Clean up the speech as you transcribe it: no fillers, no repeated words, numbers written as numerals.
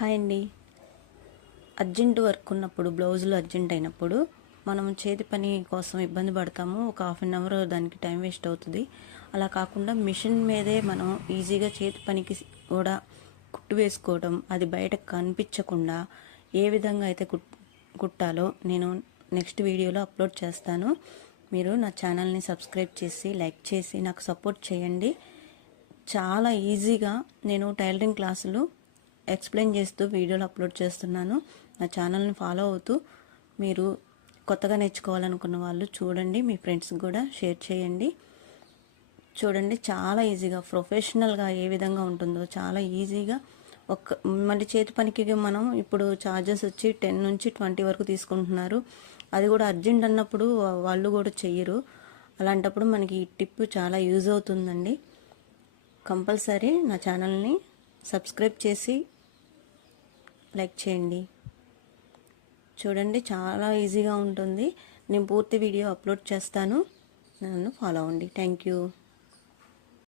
Hi అండి. Urgent work ఉన్నప్పుడు, బ్లౌజులు అర్జెంట్ అయినప్పుడు మనం చేతి పని కోసం ఇబ్బంది పడతాము. ఒక హాఫ్ అన్ అవర్ దానికి టైం వేస్ట్ అవుతుంది. అలా కాకుండా మిషన్ మీదే మనం ఈజీగా చేతి పనికి కూడా కుట్టు వేసుకోవడం, అది బయటకు కనిపించకుండా ఏ విధంగా అయితే కుట్టాలో నేను నెక్స్ట్ వీడియోలో అప్లోడ్ చేస్తాను. మీరు నా ఛానల్ని సబ్స్క్రైబ్ చేసి లైక్ చేసి నాకు సపోర్ట్ చేయండి. చాలా ఈజీగా నేను టైలరింగ్ క్లాసులు ఎక్స్ప్లెయిన్ చేస్తూ వీడియోలు అప్లోడ్ చేస్తున్నాను. నా ఛానల్ని ఫాలో అవుతూ మీరు కొత్తగా నేర్చుకోవాలనుకున్న వాళ్ళు చూడండి, మీ ఫ్రెండ్స్కి కూడా షేర్ చేయండి. చూడండి, చాలా ఈజీగా ప్రొఫెషనల్గా ఏ విధంగా ఉంటుందో చాలా ఈజీగా. మళ్ళీ చేతి పనికి మనం ఇప్పుడు ఛార్జెస్ వచ్చి 10 నుంచి 20 వరకు తీసుకుంటున్నారు. అది కూడా అర్జెంట్ అన్నప్పుడు వాళ్ళు కూడా చెయ్యరు. అలాంటప్పుడు మనకి ఈ టిప్ చాలా యూజ్ అవుతుందండి. కంపల్సరీ నా ఛానల్ని సబ్స్క్రైబ్ చేసి లైక్ చేయండి. చూడండి, చాలా ఈజీగా ఉంటుంది. నేను పూర్తి వీడియో అప్లోడ్ చేస్తాను, నన్ను ఫాలో అవ్వండి. Thank you.